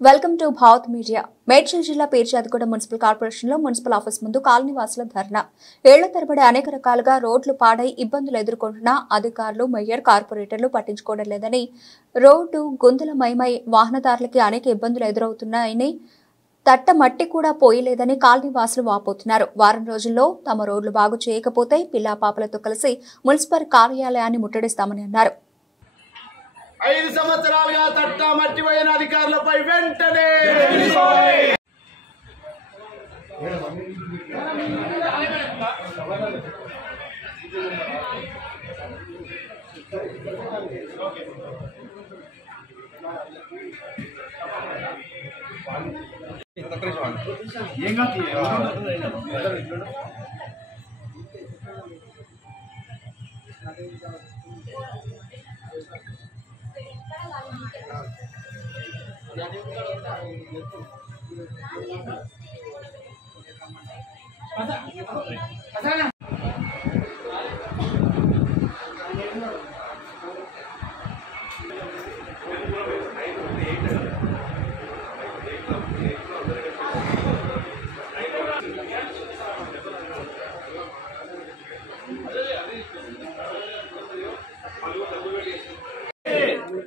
Welcome to Bharat media. Medchal జిల్లా పేర్చాదిగూడ municipal కార్పొరేషన్లో municipal office ముందు కాలనీవాసుల ధర్నా. ఏళ్ల తరబడి అనేక రకాలుగా రోడ్లు పాడై ఇబ్బందులు ఎదుర్కొంటున్న అధికారులు, మేయర్, కార్పొరేటర్లు పట్టించుకోవడం లేదని, రోడ్డు గుంతలమయమై వాహనదారులకి అనేక ఇబ్బందులు ఎదురవుతున్నాయని, తట్ట మట్టి కూడా పోయలేదని కాలనీవాసులు వాపోతున్నారు. వారం రోజుల్లో తమ రోడ్లు బాగు చేయకపోతే పిల్లాపాపలతో కలిసి మున్సిపల్ కార్యాలయాన్ని ముట్టడిస్తామని అన్నారు. 5 సంవత్సరాలుగా తట్ట మట్టిపోయిన అధికారులపై వెంటనే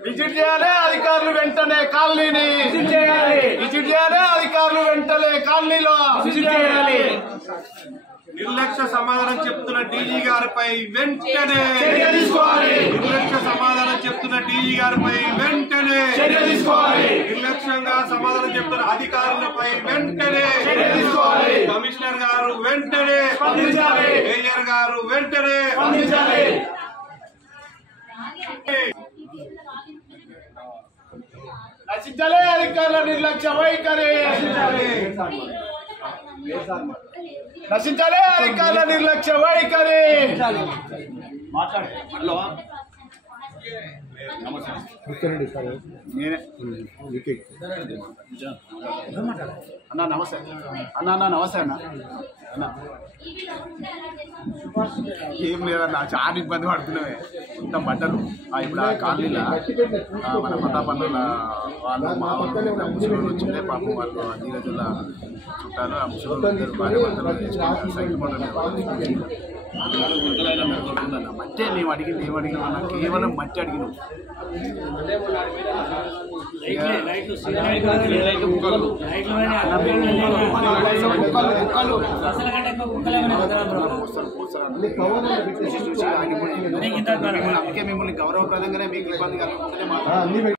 విజిట్ చేయాలి అధికారులు వెంటనే కాలనీని విజిట్ చేయాలి అధికారులు వెంటనే కాలనీలో విజిట్ చేయాలి. నిర్లక్ష్య సమాధానం చెప్తున్న డీజీ గారిపై వెంటనే చర్య తీసుకోవాలి. నిర్లక్ష్య సమాధానం చెప్తున్న డీజీ గారిపై వెంటనే చర్య తీసుకోవాలి. నిర్లక్ష్యంగా సమాధానం చెప్తున్న అధికారులపై వెంటనే చర్య తీసుకోవాలి. కమిషనర్ గారు వెంటనే స్పందించాలి. మేయర్ గారు వెంటనే స్పందించాలి. నశించాలి అధికారుల నిర్లక్ష్య వైఖరి. నశించాలి అధికారుల నిర్లక్ష్య వైఖరి. అన్నా నమస్తే అన్న నమస్తే అన్న. ఏం లేదన్నా, చాలా ఇబ్బంది పడుతున్నామే. మొత్తం బట్టలు ఇప్పుడు ఆ కాలనీలో మన మతాపన్నుల వాళ్ళు మా ముసలి వచ్చిందే పాపం. వాళ్ళు నీరజుల చుట్టాలు ఆ ముసలి ఇద్దరు భార్య భర్తలు సైకిల్ పడ్డారు. మట్టే మేము అడిగినా కేవలం మట్టి అడిగినాం. అందుకే మిమ్మల్ని గౌరవప్రదంగానే మీకు ఇబ్బంది కలుగుతుంటే